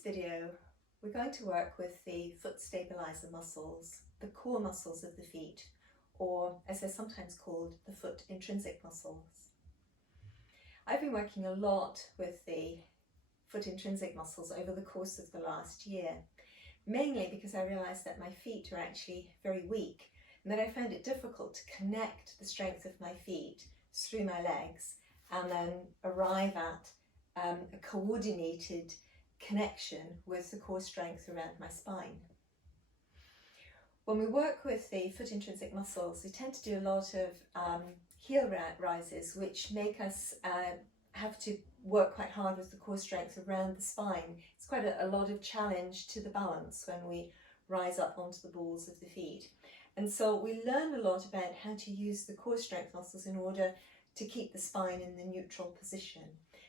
this video, we're going to work with the foot stabilizer muscles, the core muscles of the feet, or as they're sometimes called, the foot intrinsic muscles. I've been working a lot with the foot intrinsic muscles over the course of the last year, mainly because I realised that my feet are actually very weak and that I found it difficult to connect the strength of my feet through my legs and then arrive at a coordinated connection with the core strength around my spine. When we work with the foot intrinsic muscles, we tend to do a lot of heel rises, which make us have to work quite hard with the core strength around the spine. It's quite a lot of challenge to the balance when we rise up onto the balls of the feet. And so we learn a lot about how to use the core strength muscles in order to keep the spine in the neutral position.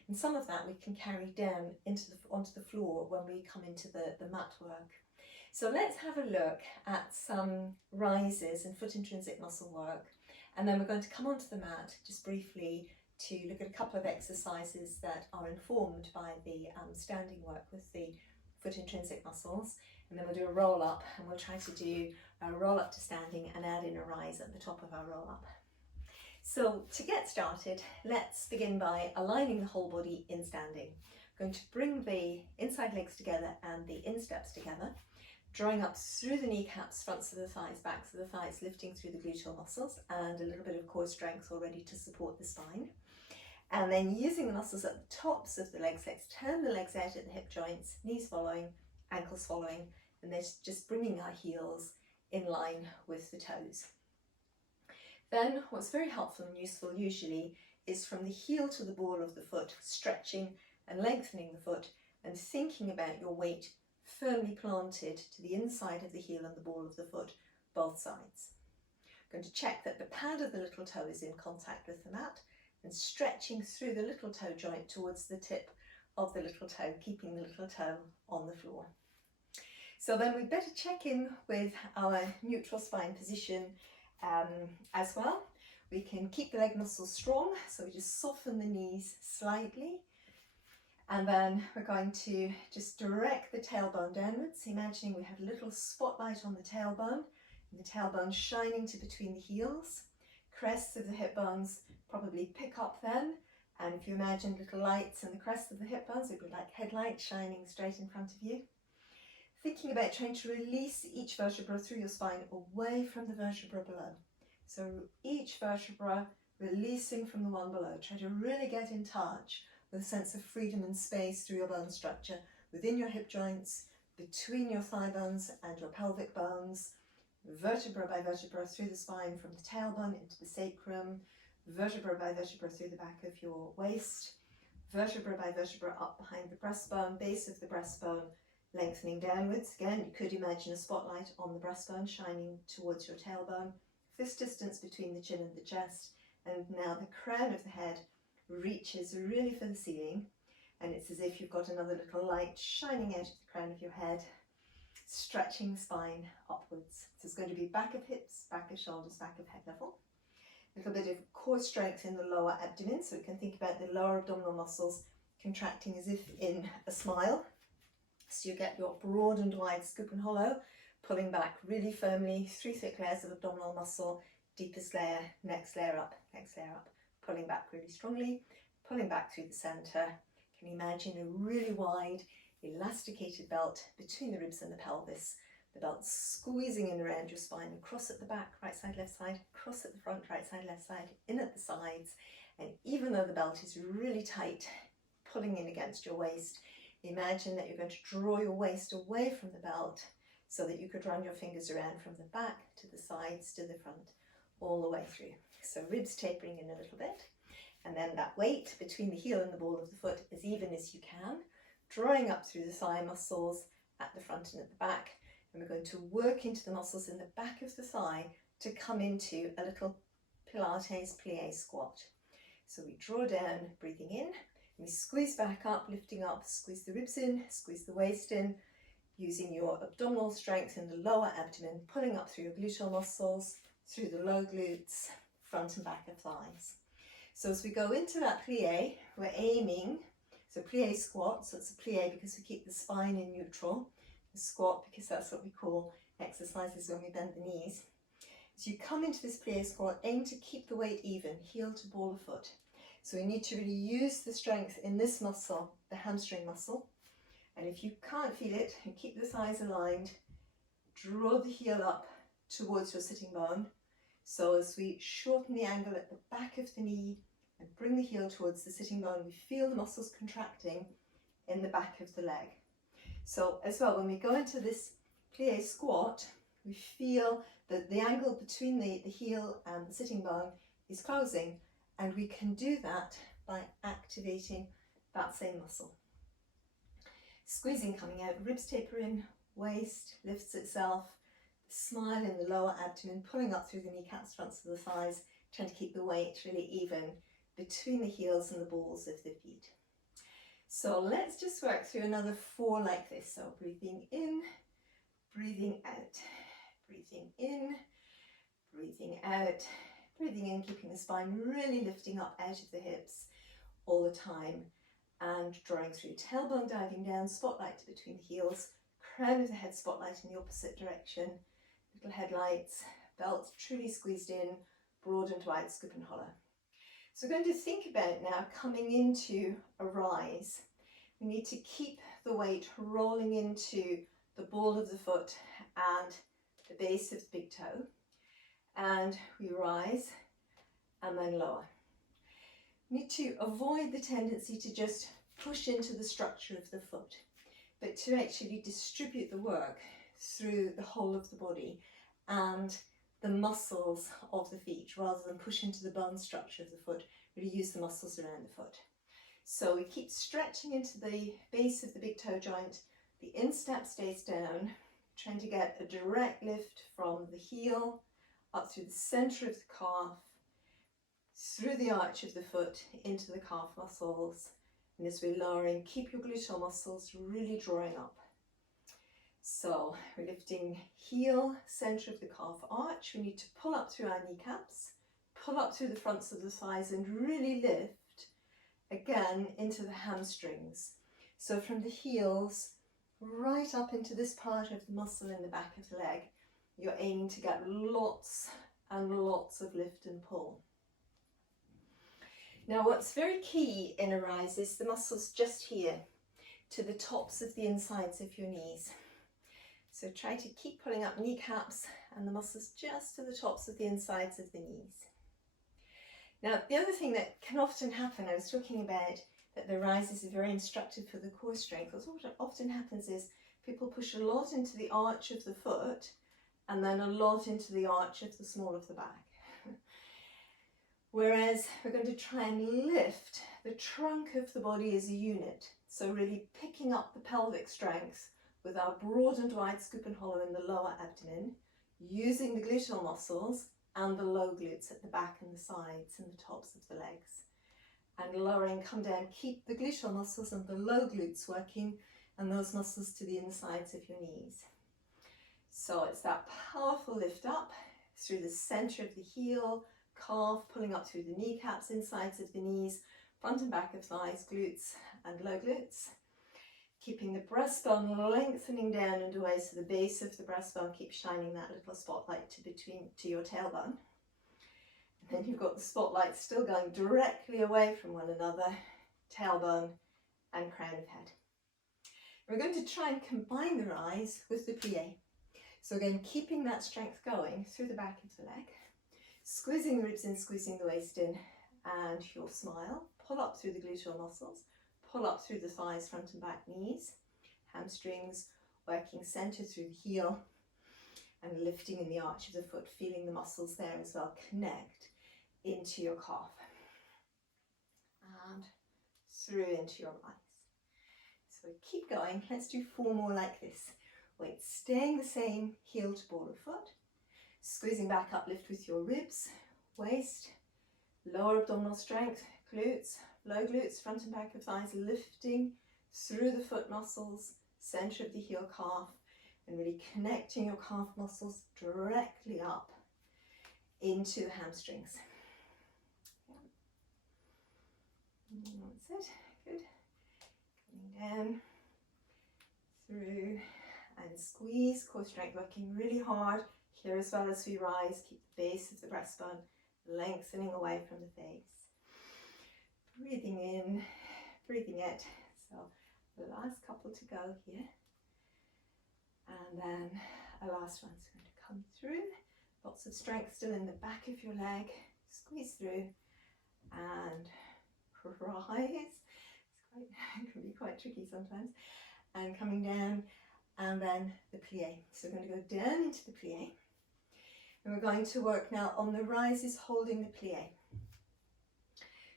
And some of that we can carry down onto the floor when we come into the mat work. So let's have a look at some rises and foot intrinsic muscle work, and then we're going to come onto the mat just briefly to look at a couple of exercises that are informed by the standing work with the foot intrinsic muscles, and then we'll do a roll up, and we'll try to do a roll up to standing and add in a rise at the top of our roll up. So to get started, let's begin by aligning the whole body in standing. I'm going to bring the inside legs together and the insteps together, drawing up through the kneecaps, fronts of the thighs, backs of the thighs, lifting through the gluteal muscles and a little bit of core strength already to support the spine. And then using the muscles at the tops of the legs, let's turn the legs out at the hip joints, knees following, ankles following, and then just bringing our heels in line with the toes. Then what's very helpful and useful usually is from the heel to the ball of the foot, stretching and lengthening the foot and thinking about your weight firmly planted to the inside of the heel and the ball of the foot, both sides. I'm going to check that the pad of the little toe is in contact with the mat and stretching through the little toe joint towards the tip of the little toe, keeping the little toe on the floor. So then we'd better check in with our neutral spine position as well. We can keep the leg muscles strong, so we just soften the knees slightly, and then we're going to just direct the tailbone downwards, imagining we have a little spotlight on the tailbone, and the tailbone shining to between the heels. Crests of the hip bones probably pick up then, and if you imagine little lights in the crests of the hip bones, it would be like headlights shining straight in front of you. Thinking about trying to release each vertebra through your spine away from the vertebra below. So each vertebra releasing from the one below. Try to really get in touch with a sense of freedom and space through your bone structure, within your hip joints, between your thigh bones and your pelvic bones, vertebra by vertebra through the spine from the tailbone into the sacrum, vertebra by vertebra through the back of your waist, vertebra by vertebra up behind the breastbone, base of the breastbone, lengthening downwards. Again, you could imagine a spotlight on the breastbone shining towards your tailbone, fist distance between the chin and the chest, and now the crown of the head reaches really for the ceiling, and it's as if you've got another little light shining out of the crown of your head, stretching the spine upwards. So it's going to be back of hips, back of shoulders, back of head level. A little bit of core strength in the lower abdomen, so we can think about the lower abdominal muscles contracting as if in a smile. So you get your broad and wide scoop and hollow, pulling back really firmly, 3 thick layers of abdominal muscle, deepest layer, next layer up, pulling back really strongly, pulling back through the centre. Can you imagine a really wide, elasticated belt between the ribs and the pelvis, the belt squeezing in around your spine, across at the back, right side, left side, across at the front, right side, left side, in at the sides, and even though the belt is really tight, pulling in against your waist, imagine that you're going to draw your waist away from the belt so that you could run your fingers around from the back to the sides to the front, all the way through. So ribs tapering in a little bit, and then that weight between the heel and the ball of the foot as even as you can, drawing up through the thigh muscles at the front and at the back, and we're going to work into the muscles in the back of the thigh to come into a little Pilates plie squat. So we draw down, breathing in, we squeeze back up, lifting up, squeeze the ribs in, squeeze the waist in, using your abdominal strength in the lower abdomen, pulling up through your gluteal muscles, through the low glutes, front and back of thighs. So as we go into that plie, we're aiming So plie squat, so it's a plie because we keep the spine in neutral. The squat because that's what we call exercises when we bend the knees. So you come into this plie squat, aim to keep the weight even, heel to ball of foot. So we need to really use the strength in this muscle, the hamstring muscle. And if you can't feel it, you keep the thighs aligned, draw the heel up towards your sitting bone. So as we shorten the angle at the back of the knee and bring the heel towards the sitting bone, we feel the muscles contracting in the back of the leg. So as well, when we go into this plie squat, we feel that the angle between the heel and the sitting bone is closing, and we can do that by activating that same muscle. Squeezing coming out, ribs taper in, waist lifts itself, smile in the lower abdomen, pulling up through the kneecaps, fronts of the thighs, trying to keep the weight really even between the heels and the balls of the feet. So let's just work through another 4 like this. So breathing in, breathing out, breathing in, breathing out, breathing in, keeping the spine really lifting up out of the hips all the time, and drawing through, tailbone diving down, spotlight between the heels, crown of the head spotlight in the opposite direction, little headlights, belt truly squeezed in, broad and wide, scoop and hollow. So we're going to think about now coming into a rise. We need to keep the weight rolling into the ball of the foot and the base of the big toe, and we rise and then lower. We need to avoid the tendency to just push into the structure of the foot, but to actually distribute the work through the whole of the body and the muscles of the feet, rather than push into the bone structure of the foot. Really use the muscles around the foot. So we keep stretching into the base of the big toe joint, the instep stays down, trying to get a direct lift from the heel up through the center of the calf, through the arch of the foot into the calf muscles. And as we're lowering, keep your gluteal muscles really drawing up. So we're lifting heel, center of the calf arch. We need to pull up through our kneecaps, pull up through the fronts of the thighs, and really lift again into the hamstrings. So from the heels right up into this part of the muscle in the back of the leg, you're aiming to get lots and lots of lift and pull. Now what's very key in a rise is the muscles just here to the tops of the insides of your knees. So try to keep pulling up kneecaps and the muscles just to the tops of the insides of the knees. Now the other thing that can often happen, I was talking about that the rise is very instructive for the core strength. What often happens is people push a lot into the arch of the foot and then a lot into the arch of the small of the back. Whereas we're going to try and lift the trunk of the body as a unit. So really picking up the pelvic strength with our broad and wide scoop and hollow in the lower abdomen, using the gluteal muscles and the low glutes at the back and the sides and the tops of the legs. And lowering, come down, keep the gluteal muscles and the low glutes working, and those muscles to the insides of your knees. So it's that powerful lift up through the center of the heel, calf, pulling up through the kneecaps, insides of the knees, front and back of thighs, glutes and low glutes. Keeping the breastbone lengthening down and away, so the base of the breastbone keeps shining that little spotlight to your tailbone. And then you've got the spotlight still going directly away from one another, tailbone and crown of head. We're going to try and combine the rise with the plie. So again, keeping that strength going through the back of the leg, squeezing the ribs in, squeezing the waist in, and your smile. Pull up through the gluteal muscles, pull up through the thighs, front and back knees, hamstrings, working center through the heel, and lifting in the arch of the foot, feeling the muscles there as well. Connect into your calf and through into your rise. So keep going. Let's do 4 more like this. Weight staying the same, heel to ball of foot. Squeezing back up, lift with your ribs, waist, lower abdominal strength, glutes, low glutes, front and back of thighs, lifting through the foot muscles, center of the heel, calf, and really connecting your calf muscles directly up into the hamstrings. That's it, good. down, through, and squeeze, core strength, working really hard here as well as we rise. Keep the base of the breastbone lengthening away from the face. Breathing in, breathing out. So the last couple to go here. And then a last one's going to come through. Lots of strength still in the back of your leg. Squeeze through and rise. It can be quite tricky sometimes. And coming down, and then the plie. So we're going to go down into the plie. And we're going to work now on the rises holding the plie.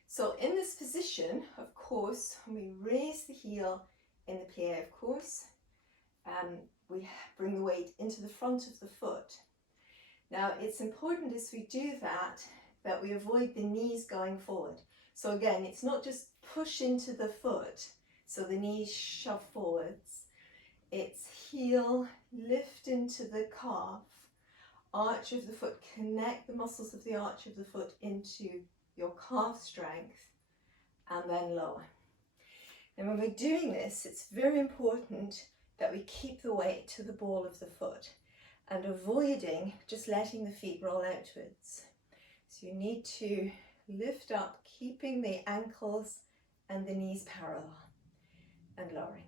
So in this position, of course, when we raise the heel in the plie, of course, we bring the weight into the front of the foot. Now it's important as we do that we avoid the knees going forward. So again, it's not just push into the foot, so the knees shove forwards. It's heel, lift into the calf, arch of the foot, connect the muscles of the arch of the foot into your calf strength, and then lower. And when we're doing this, it's very important that we keep the weight to the ball of the foot and avoiding just letting the feet roll outwards. So you need to lift up, keeping the ankles and the knees parallel and lowering.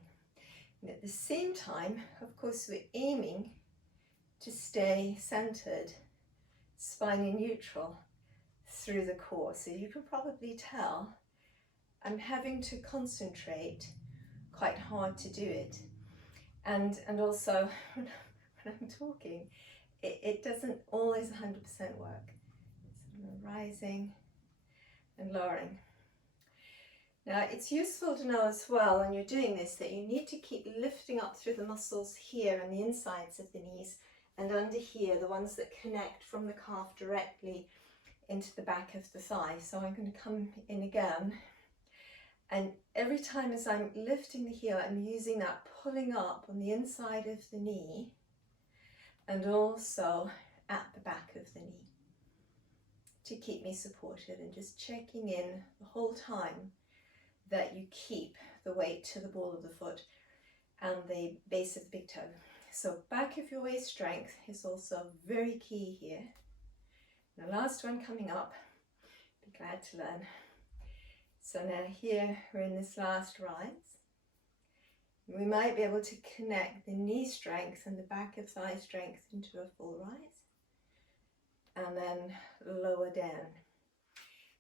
And at the same time, of course, we're aiming to stay centered, spine neutral through the core. So you can probably tell I'm having to concentrate quite hard to do it. And also when I'm talking, it doesn't always 100% work. So I'm rising and lowering. Now it's useful to know as well when you're doing this that you need to keep lifting up through the muscles here and the insides of the knees and under here, the ones that connect from the calf directly into the back of the thigh. So I'm going to come in again, and every time as I'm lifting the heel, I'm using that pulling up on the inside of the knee and also at the back of the knee to keep me supported, and just checking in the whole time that you keep the weight to the ball of the foot and the base of the big toe. So back of your waist strength is also very key here. The last one coming up, be glad to learn. So now here we're in this last rise. We might be able to connect the knee strength and the back of thigh strength into a full rise, and then lower down.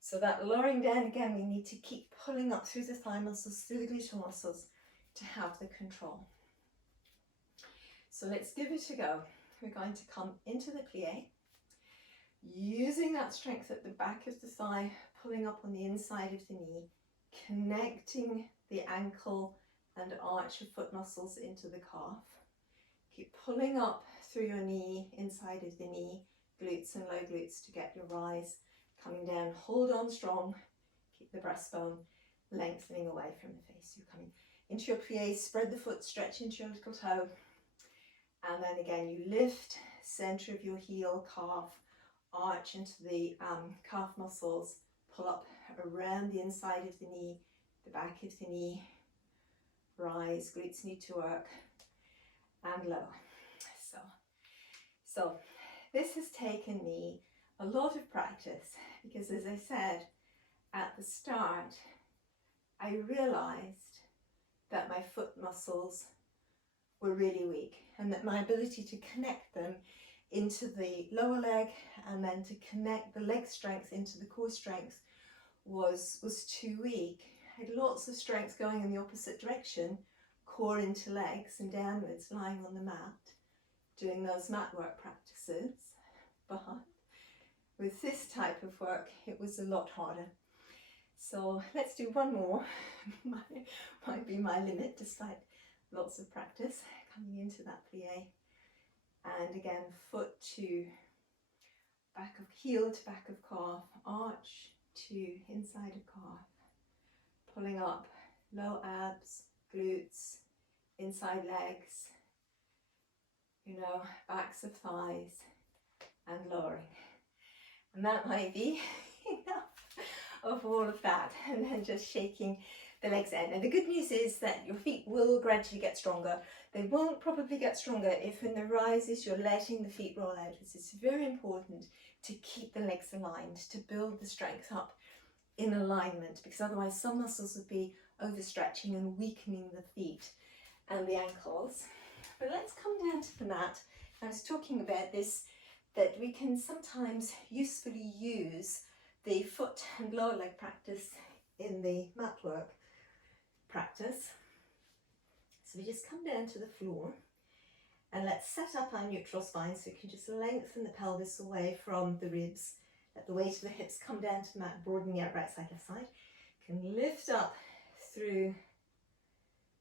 So that lowering down, again, we need to keep pulling up through the thigh muscles, through the gluteal muscles to have the control. So let's give it a go. We're going to come into the plie, using that strength at the back of the thigh, pulling up on the inside of the knee, connecting the ankle and arch of foot muscles into the calf. Keep pulling up through your knee, inside of the knee, glutes and low glutes to get your rise. Coming down, hold on strong, keep the breastbone lengthening away from the face. You're coming into your plie, spread the foot, stretch into your little toe, and then again you lift, center of your heel, calf, arch into the calf muscles, pull up around the inside of the knee, the back of the knee, rise, glutes need to work, and lower. So this has taken me a lot of practice, because as I said at the start, I realized that my foot muscles were really weak, and that my ability to connect them into the lower leg and then to connect the leg strength into the core strength was too weak. I had lots of strength going in the opposite direction, core into legs and downwards, lying on the mat, doing those mat work practices, but with this type of work it was a lot harder. So let's do one more. might be my limit despite lots of practice. Coming into that plie, and again foot to back of heel to back of calf, arch to inside of calf, pulling up low abs, glutes, inside legs, backs of thighs, and lowering. And that might be enough of all of that, and then just shaking the legs in. And the good news is that your feet will gradually get stronger. They won't probably get stronger if in the rises you're letting the feet roll out. It's very important to keep the legs aligned, to build the strength up in alignment, because otherwise some muscles would be overstretching and weakening the feet and the ankles. But let's come down to the mat. I was talking about this, that we can sometimes usefully use the foot and lower leg practice in the mat work practice. So we just come down to the floor and let's set up our neutral spine, so we can just lengthen the pelvis away from the ribs. Let the weight of the hips come down to the mat, broadening out right side, left side. You can lift up through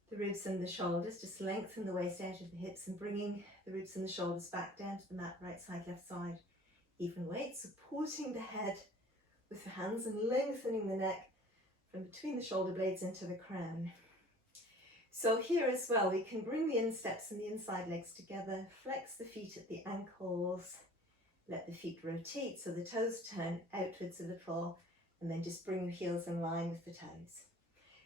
the ribs and the shoulders, just lengthen the waist out of the hips and bringing the ribs and the shoulders back down to the mat, right side, left side. Even weight, supporting the head with the hands and lengthening the neck from between the shoulder blades into the crown. So here as well, we can bring the insteps and the inside legs together, flex the feet at the ankles, let the feet rotate so the toes turn outwards a little, and then just bring your heels in line with the toes.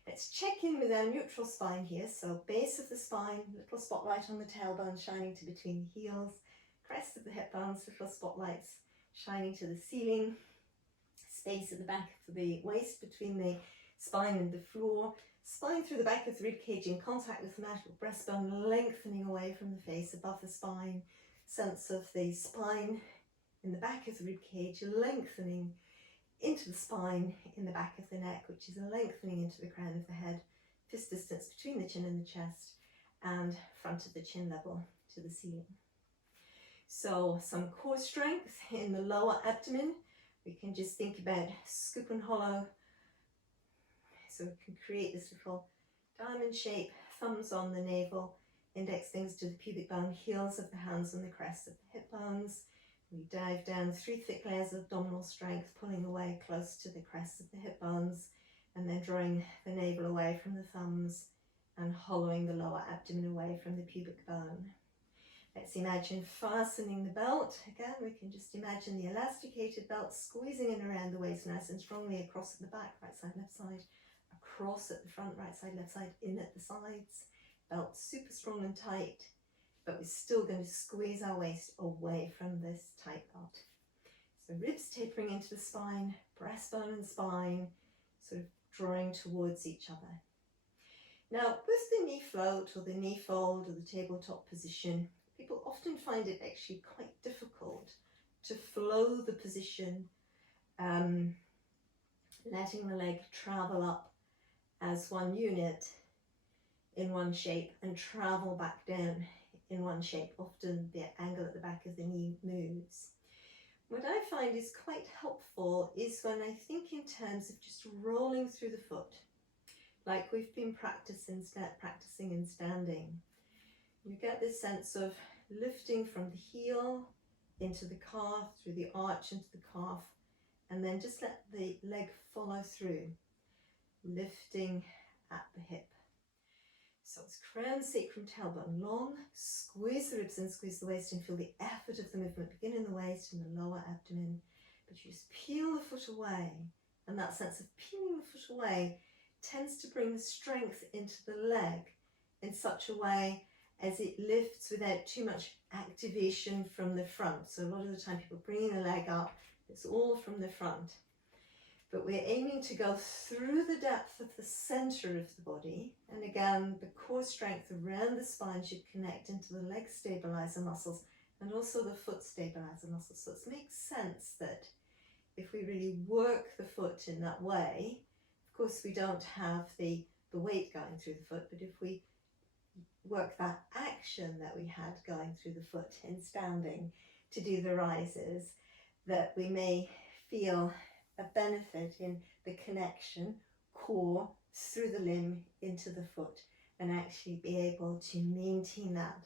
Let's check in with our neutral spine here. So base of the spine, little spotlight on the tailbone shining to between the heels, crest of the hip bones, little spotlights shining to the ceiling, space at the back of the waist between the spine and the floor, spine through the back of the rib cage in contact with the mat, breastbone lengthening away from the face above the spine, sense of the spine in the back of the rib cage lengthening into the spine in the back of the neck, which is a lengthening into the crown of the head, fist distance between the chin and the chest, and front of the chin level to the ceiling. So some core strength in the lower abdomen. We can just think about scoop and hollow. So we can create this little diamond shape, thumbs on the navel, index fingers to the pubic bone, heels of the hands on the crest of the hip bones. We dive down 3 thick layers of abdominal strength, pulling away close to the crest of the hip bones, and then drawing the navel away from the thumbs and hollowing the lower abdomen away from the pubic bone. Let's imagine fastening the belt. Again, we can just imagine the elasticated belt squeezing in around the waist nice and strongly across at the back, right side, left side, across at the front, right side, left side, in at the sides. Belt super strong and tight, but we're still going to squeeze our waist away from this tight belt. So ribs tapering into the spine, breastbone and spine sort of drawing towards each other. Now with the knee float or the knee fold or the tabletop position, people often find it actually quite difficult to flow the position, letting the leg travel up as one unit in one shape and travel back down in one shape. Often the angle at the back of the knee moves. What I find is quite helpful is when I think in terms of just rolling through the foot, like we've been practicing in standing. You get this sense of lifting from the heel into the calf, through the arch into the calf, and then just let the leg follow through, lifting at the hip. So it's crown, sacrum, tailbone long, squeeze the ribs and squeeze the waist and feel the effort of the movement begin in the waist and the lower abdomen, but you just peel the foot away, and that sense of peeling the foot away tends to bring the strength into the leg in such a way as it lifts without too much activation from the front. So a lot of the time people bringing the leg up, it's all from the front. But we're aiming to go through the depth of the center of the body. And again, the core strength around the spine should connect into the leg stabilizer muscles and also the foot stabilizer muscles. So it makes sense that if we really work the foot in that way, of course we don't have the weight going through the foot, but if we work that action that we had going through the foot in standing to do the rises, that we may feel a benefit in the connection, core, through the limb into the foot, and actually be able to maintain that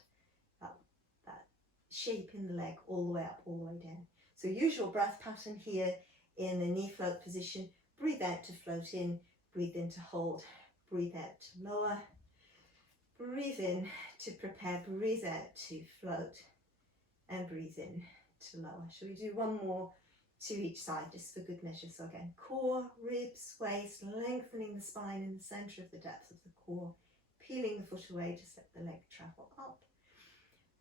shape in the leg all the way up, all the way down. So usual breath pattern here in a knee float position. Breathe out to float in, breathe in to hold, breathe out to lower, breathe in to prepare, breathe out to float, and breathe in to lower. Shall we do one more to each side, just for good measure. So again, core, ribs, waist, lengthening the spine in the center of the depth of the core, peeling the foot away, just let the leg travel up.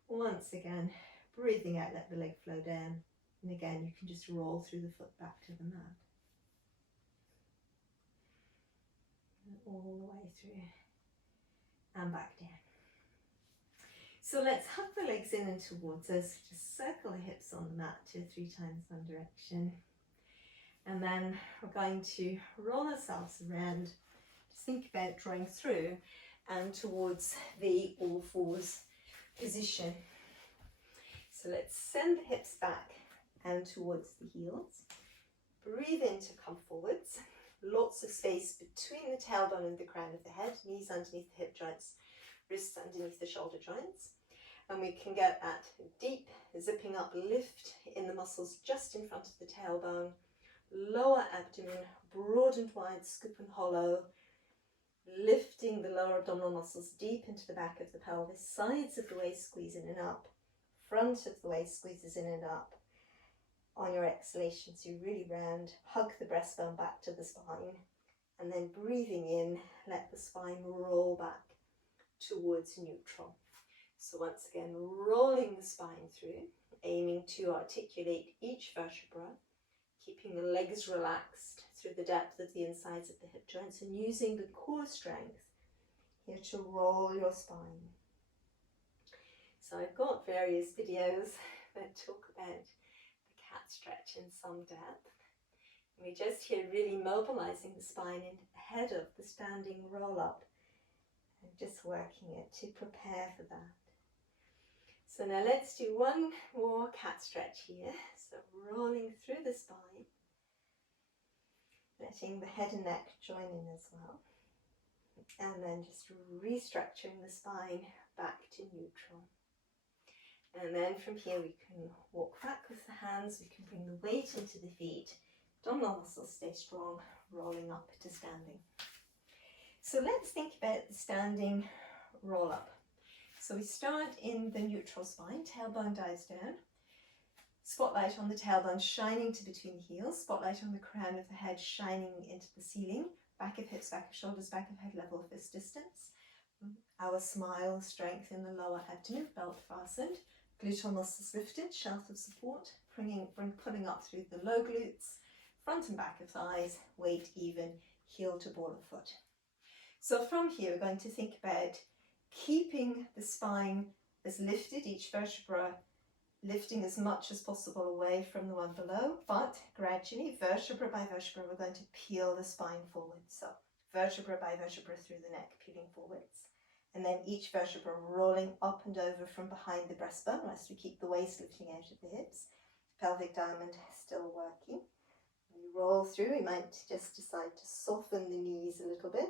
Once again, breathing out, let the leg flow down. And again, you can just roll through the foot back to the mat. And all the way through and back down. So let's hug the legs in and towards us. Just circle the hips on the mat 2 or 3 times one direction. And then we're going to roll ourselves around. Just think about drawing through and towards the all fours position. So let's send the hips back and towards the heels. Breathe in to come forwards. Lots of space between the tailbone and the crown of the head, knees underneath the hip joints, wrists underneath the shoulder joints. And we can get that deep zipping up lift in the muscles just in front of the tailbone. Lower abdomen, broad and wide, scoop and hollow. Lifting the lower abdominal muscles deep into the back of the pelvis. Sides of the waist squeeze in and up. Front of the waist squeezes in and up. On your exhalation, so you really round, hug the breastbone back to the spine, and then breathing in, let the spine roll back towards neutral. So once again, rolling the spine through, aiming to articulate each vertebra, keeping the legs relaxed through the depth of the insides of the hip joints, and using the core strength here to roll your spine. So I've got various videos that talk about cat stretch in some depth. We're just here really mobilizing the spine ahead of the standing roll up and just working it to prepare for that. So now let's do one more cat stretch here. So rolling through the spine, letting the head and neck join in as well, and then just restructuring the spine back to neutral. And then from here we can walk back with the hands, we can bring the weight into the feet, abdominal muscles stay strong, rolling up to standing. So let's think about the standing roll up. So we start in the neutral spine, tailbone dives down, spotlight on the tailbone shining to between the heels, spotlight on the crown of the head shining into the ceiling, back of hips, back of shoulders, back of head level, fist distance. Our smile, strength in the lower abdomen, belt fastened. Gluteal muscles lifted, shelf of support, pulling up through the low glutes, front and back of thighs, weight even, heel to ball of foot. So from here we're going to think about keeping the spine as lifted, each vertebra lifting as much as possible away from the one below, but gradually, vertebra by vertebra, we're going to peel the spine forward. So vertebra by vertebra through the neck, peeling forwards. And then each vertebra rolling up and over from behind the breastbone, whilst we keep the waist lifting out of the hips. Pelvic diamond still working. When we roll through, we might just decide to soften the knees a little bit.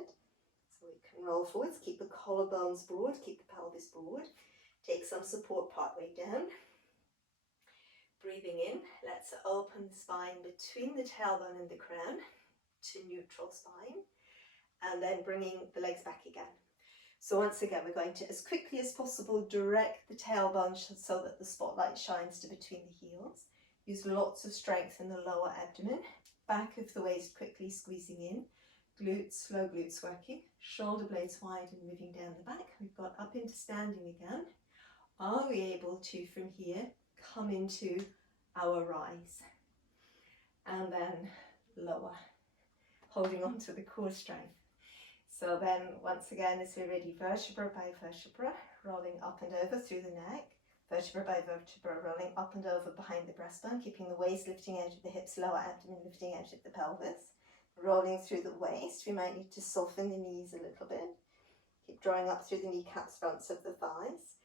So we can roll forwards, keep the collarbones broad, keep the pelvis broad. Take some support partway down. Breathing in, let's open the spine between the tailbone and the crown to neutral spine. And then bringing the legs back again. So once again, we're going to, as quickly as possible, direct the tailbone so that the spotlight shines to between the heels. Use lots of strength in the lower abdomen. Back of the waist quickly squeezing in. Glutes, slow glutes working. Shoulder blades wide and moving down the back. We've got up into standing again. Are we able to, from here, come into our rise? And then lower, holding on to the core strength. So then, once again, as we're ready, vertebra by vertebra, rolling up and over through the neck, vertebra by vertebra, rolling up and over behind the breastbone, keeping the waist lifting out of the hips, lower abdomen lifting out of the pelvis, rolling through the waist. We might need to soften the knees a little bit. Keep drawing up through the kneecaps, fronts of the thighs,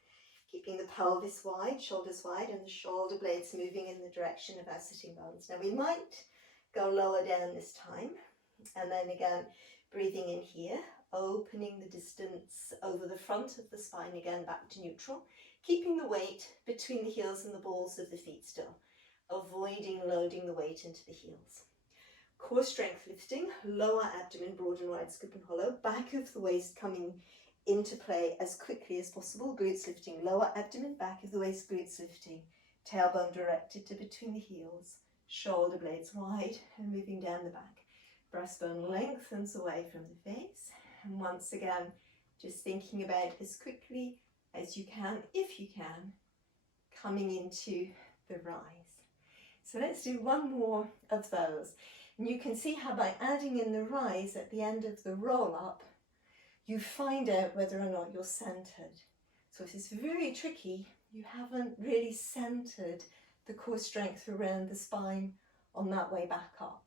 keeping the pelvis wide, shoulders wide, and the shoulder blades moving in the direction of our sitting bones. Now, we might go lower down this time, and then again, breathing in here, opening the distance over the front of the spine again back to neutral, keeping the weight between the heels and the balls of the feet still, avoiding loading the weight into the heels. Core strength lifting, lower abdomen broad and wide, scoop and hollow, back of the waist coming into play as quickly as possible, glutes lifting, lower abdomen, back of the waist, glutes lifting, tailbone directed to between the heels, shoulder blades wide and moving down the back. Breastbone lengthens away from the face. And once again, just thinking about as quickly as you can, if you can, coming into the rise. So let's do one more of those. And you can see how by adding in the rise at the end of the roll up, you find out whether or not you're centered. So if it's very tricky, you haven't really centered the core strength around the spine on that way back up.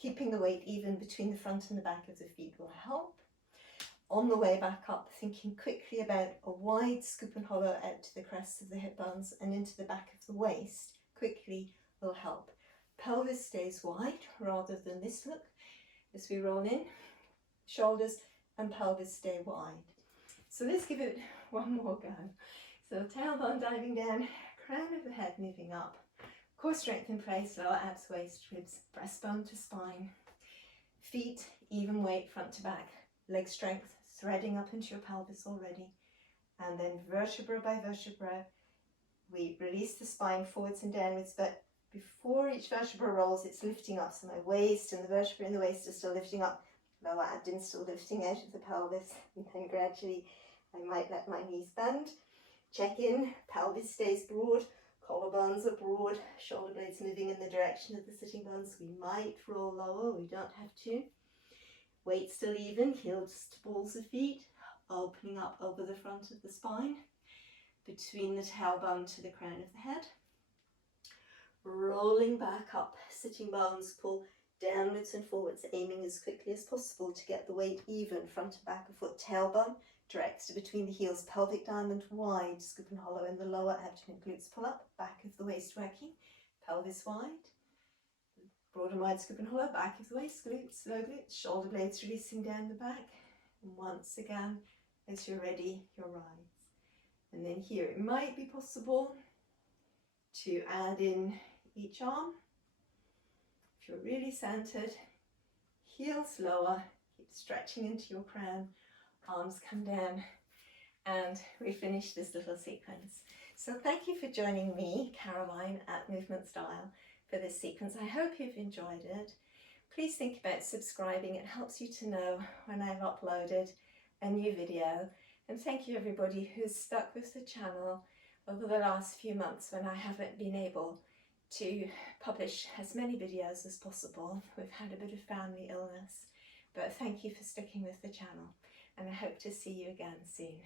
Keeping the weight even between the front and the back of the feet will help. On the way back up, thinking quickly about a wide scoop and hollow out to the crests of the hip bones and into the back of the waist, quickly will help. Pelvis stays wide rather than this look as we roll in. Shoulders and pelvis stay wide. So let's give it one more go. So tailbone diving down, crown of the head moving up. Core strength in place, lower abs, waist, ribs, breastbone to spine. Feet, even weight, front to back. Leg strength, threading up into your pelvis already. And then vertebra by vertebra, we release the spine forwards and downwards, but before each vertebra rolls, it's lifting up. So my waist and the vertebra in the waist are still lifting up. Lower abdomen still lifting out of the pelvis. And then gradually, I might let my knees bend. Check in, pelvis stays broad. Collarbones are broad, shoulder blades moving in the direction of the sitting bones. We might roll lower, we don't have to. Weight still even, heels to balls of feet, opening up over the front of the spine, between the tailbone to the crown of the head. Rolling back up, sitting bones pull downwards and forwards, aiming as quickly as possible to get the weight even, front and back of foot, tailbone direct to between the heels, pelvic diamond wide, scoop and hollow in the lower abdomen, glutes pull up, back of the waist working, pelvis wide, broad and wide scoop and hollow, back of the waist, glutes, low glutes, shoulder blades releasing down the back, and once again, as you're ready, your rise. And then here it might be possible to add in each arm. If you're really centered, heels lower, keep stretching into your crown, arms come down, and we finish this little sequence. So thank you for joining me, Caroline, at Movement Style for this sequence. I hope you've enjoyed it. Please think about subscribing. It helps you to know when I've uploaded a new video. And thank you everybody who's stuck with the channel over the last few months when I haven't been able to publish as many videos as possible. We've had a bit of family illness, but thank you for sticking with the channel. And I hope to see you again soon.